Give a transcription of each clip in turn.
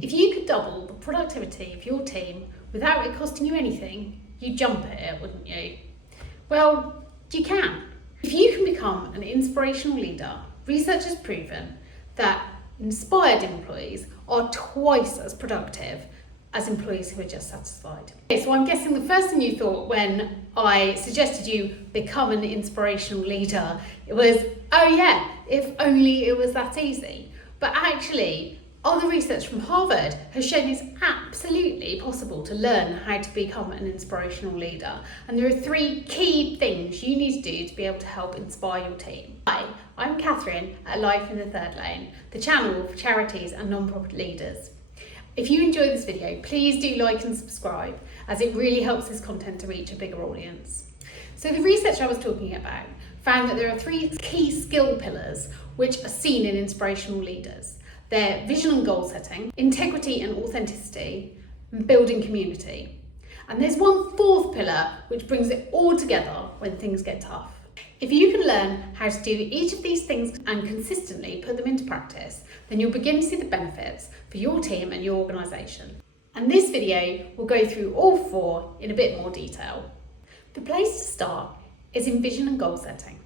If you could double the productivity of your team without it costing you anything, you'd jump at it, wouldn't you? Well, you can. If you can become an inspirational leader, research has proven that inspired employees are twice as productive as employees who are just satisfied. Okay, so I'm guessing the first thing you thought when I suggested you become an inspirational leader, it was, oh yeah, if only it was that easy. But actually, other research from Harvard has shown it's absolutely possible to learn how to become an inspirational leader. And there are 3 key things you need to do to be able to help inspire your team. Hi, I'm Catherine at Life in the Third Lane, the channel for charities and non-profit leaders. If you enjoy this video, please do like and subscribe, as it really helps this content to reach a bigger audience. So the research I was talking about found that there are 3 key skill pillars which are seen in inspirational leaders. They're vision and goal setting, integrity and authenticity, and building community. And there's one 4th pillar which brings it all together when things get tough. If you can learn how to do each of these things and consistently put them into practice, then you'll begin to see the benefits for your team and your organisation. And this video will go through all 4 in a bit more detail. The place to start is in vision and goal setting.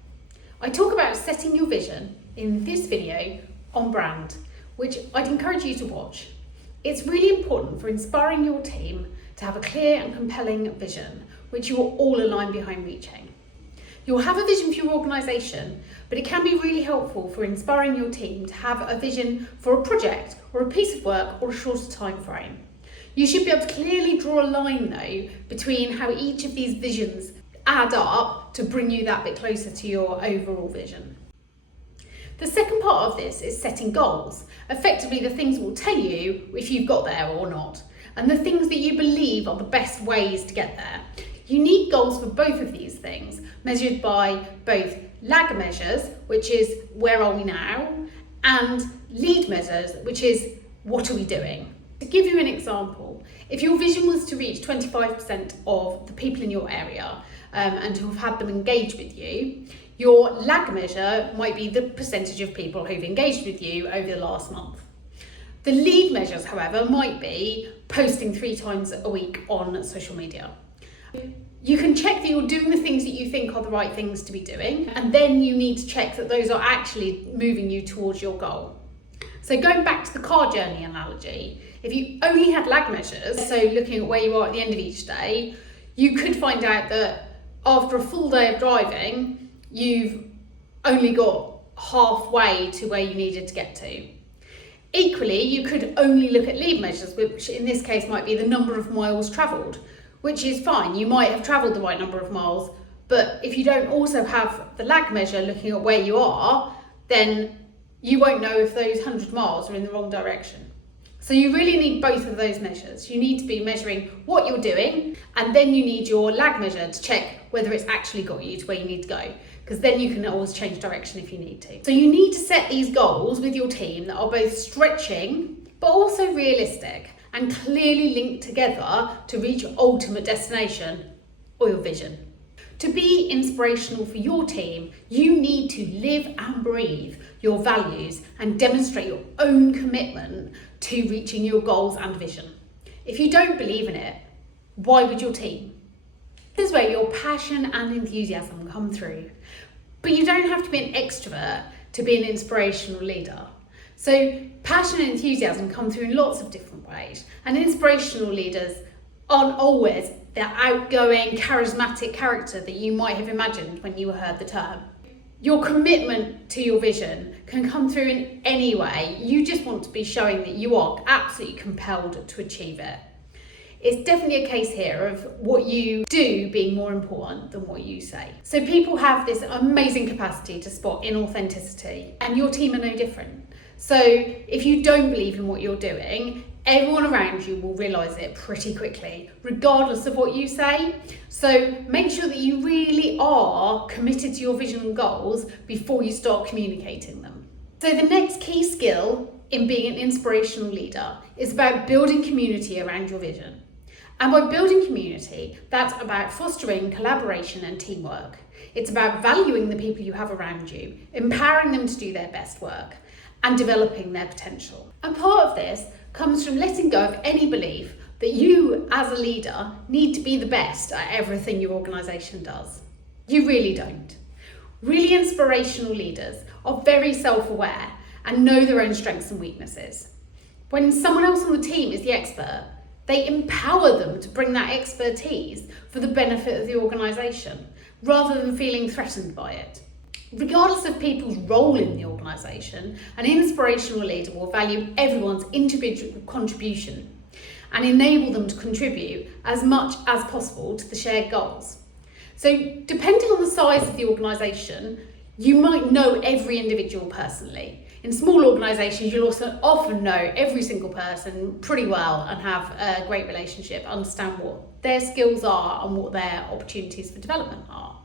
I talk about setting your vision in this video on brand, which I'd encourage you to watch. It's really important for inspiring your team to have a clear and compelling vision, which you are all aligned behind reaching. You'll have a vision for your organisation, but it can be really helpful for inspiring your team to have a vision for a project or a piece of work or a shorter time frame. You should be able to clearly draw a line though between how each of these visions add up to bring you that bit closer to your overall vision. The second part of this is setting goals, effectively the things that will tell you if you've got there or not, and the things that you believe are the best ways to get there. You need goals for both of these things, measured by both lag measures, which is where are we now, and lead measures, which is what are we doing. To give you an example, if your vision was to reach 25% of the people in your area and to have had them engage with you, your lag measure might be the percentage of people who've engaged with you over the last month. The lead measures, however, might be posting 3 times a week on social media. You can check that you're doing the things that you think are the right things to be doing, and then you need to check that those are actually moving you towards your goal. So going back to the car journey analogy, if you only had lag measures, so looking at where you are at the end of each day, you could find out that after a full day of driving, you've only got halfway to where you needed to get to. Equally, you could only look at lead measures, which in this case might be the number of miles travelled, which is fine. You might have travelled the right number of miles, but if you don't also have the lag measure looking at where you are, then you won't know if those 100 miles are in the wrong direction. So you really need both of those measures. You need to be measuring what you're doing, and then you need your lag measure to check whether it's actually got you to where you need to go, because then you can always change direction if you need to. So you need to set these goals with your team that are both stretching, but also realistic and clearly linked together to reach your ultimate destination or your vision. To be inspirational for your team, you need to live and breathe your values and demonstrate your own commitment to reaching your goals and vision. If you don't believe in it, why would your team? This is where your passion and enthusiasm come through. But you don't have to be an extrovert to be an inspirational leader. So passion and enthusiasm come through in lots of different ways, and inspirational leaders aren't always the outgoing, charismatic character that you might have imagined when you heard the term. Your commitment to your vision can come through in any way. You just want to be showing that you are absolutely compelled to achieve it. It's definitely a case here of what you do being more important than what you say. So people have this amazing capacity to spot inauthenticity, and your team are no different. So if you don't believe in what you're doing, everyone around you will realise it pretty quickly, regardless of what you say. So make sure that you really are committed to your vision and goals before you start communicating them. So the next key skill in being an inspirational leader is about building community around your vision. And by building community, that's about fostering collaboration and teamwork. It's about valuing the people you have around you, empowering them to do their best work, and developing their potential. And part of this comes from letting go of any belief that you as a leader need to be the best at everything your organisation does. You really don't. Really inspirational leaders are very self-aware and know their own strengths and weaknesses. When someone else on the team is the expert, they empower them to bring that expertise for the benefit of the organisation, rather than feeling threatened by it. Regardless of people's role in the organisation, an inspirational leader will value everyone's individual contribution and enable them to contribute as much as possible to the shared goals. So, depending on the size of the organisation, you might know every individual personally. In small organisations, you'll also often know every single person pretty well and have a great relationship, understand what their skills are and what their opportunities for development are.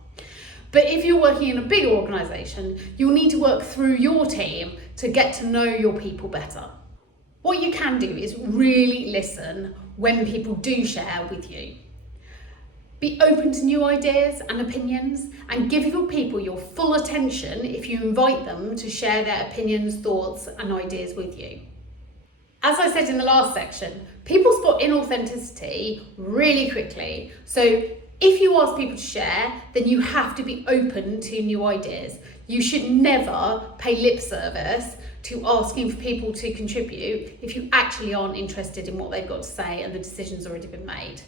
But if you're working in a big organisation, you'll need to work through your team to get to know your people better. What you can do is really listen when people do share with you. Be open to new ideas and opinions, and give your people your full attention if you invite them to share their opinions, thoughts and ideas with you. As I said in the last section, people spot inauthenticity really quickly. So if you ask people to share, then you have to be open to new ideas. You should never pay lip service to asking for people to contribute if you actually aren't interested in what they've got to say and the decision's already been made.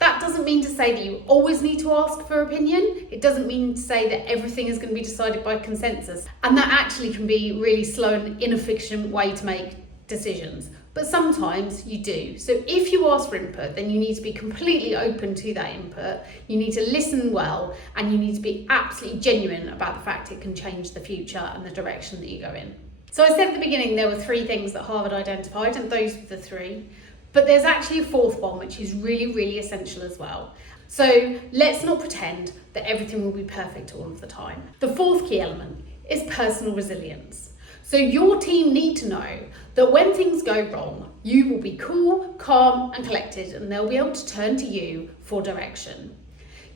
That doesn't mean to say that you always need to ask for opinion. It doesn't mean to say that everything is going to be decided by consensus. And that actually can be a really slow and inefficient way to make decisions. But sometimes you do. So if you ask for input, then you need to be completely open to that input. You need to listen well, and you need to be absolutely genuine about the fact it can change the future and the direction that you go in. So I said at the beginning there were 3 things that Harvard identified, and those were the 3. But there's actually a 4th one, which is really, really essential as well. So let's not pretend that everything will be perfect all of the time. The 4th key element is personal resilience. So your team need to know that when things go wrong, you will be cool, calm and collected, and they'll be able to turn to you for direction.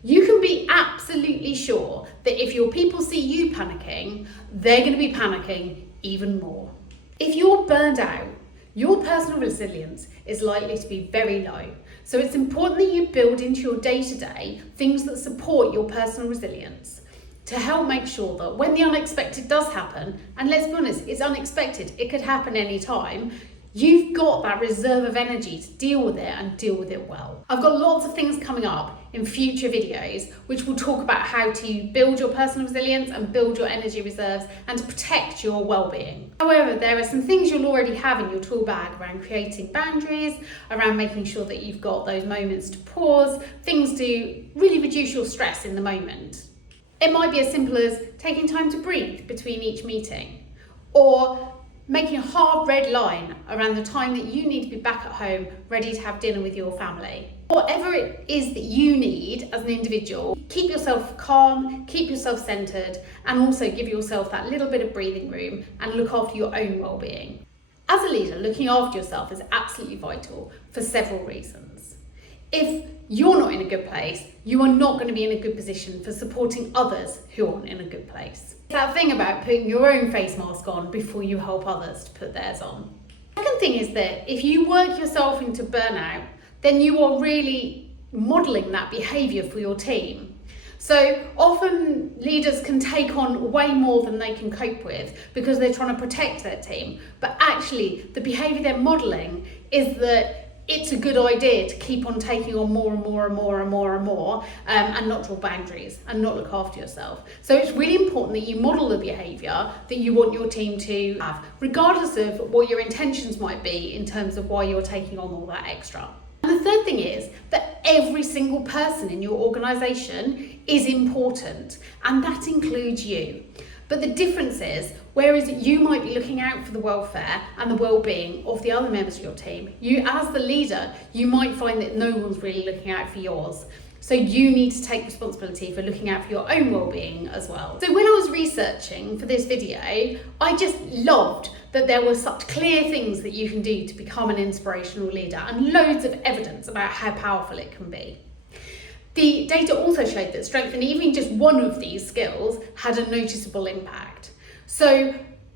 You can be absolutely sure that if your people see you panicking, they're going to be panicking even more. If you're burned out, your personal resilience is likely to be very low. So it's important that you build into your day-to-day things that support your personal resilience to help make sure that when the unexpected does happen, and let's be honest, it's unexpected, it could happen any time, you've got that reserve of energy to deal with it and deal with it well. I've got lots of things coming up in future videos which will talk about how to build your personal resilience and build your energy reserves and to protect your well-being. However, there are some things you'll already have in your tool bag around creating boundaries, around making sure that you've got those moments to pause, things to really reduce your stress in the moment. It might be as simple as taking time to breathe between each meeting, or making a hard red line around the time that you need to be back at home ready to have dinner with your family. Whatever it is that you need as an individual, keep yourself calm, keep yourself centred, and also give yourself that little bit of breathing room and look after your own well-being. As a leader, looking after yourself is absolutely vital for several reasons. If you're not in a good place, you are not going to be in a good position for supporting others who aren't in a good place. It's that thing about putting your own face mask on before you help others to put theirs on. The second thing is that if you work yourself into burnout, then you are really modelling that behaviour for your team. So often leaders can take on way more than they can cope with because they're trying to protect their team. But actually the behaviour they're modelling is that it's a good idea to keep on taking on more and more and more and more and more and not draw boundaries and not look after yourself. So it's really important that you model the behaviour that you want your team to have, regardless of what your intentions might be in terms of why you're taking on all that extra. And the third thing is that every single person in your organisation is important, and that includes you. But the difference is, whereas you might be looking out for the welfare and the well-being of the other members of your team, you as the leader, you might find that no one's really looking out for yours. So you need to take responsibility for looking out for your own well-being as well. So when I was researching for this video, I just loved that there were such clear things that you can do to become an inspirational leader and loads of evidence about how powerful it can be. The data also showed that strengthening even just one of these skills had a noticeable impact. So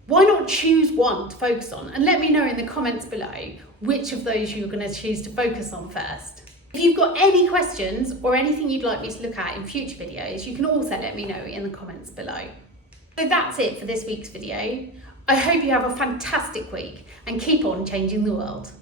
Why not choose one to focus on? And let me know in the comments below which of those you're going to choose to focus on first. If you've got any questions or anything you'd like me to look at in future videos, you can also let me know in the comments below. So that's it for this week's video. I hope you have a fantastic week and keep on changing the world.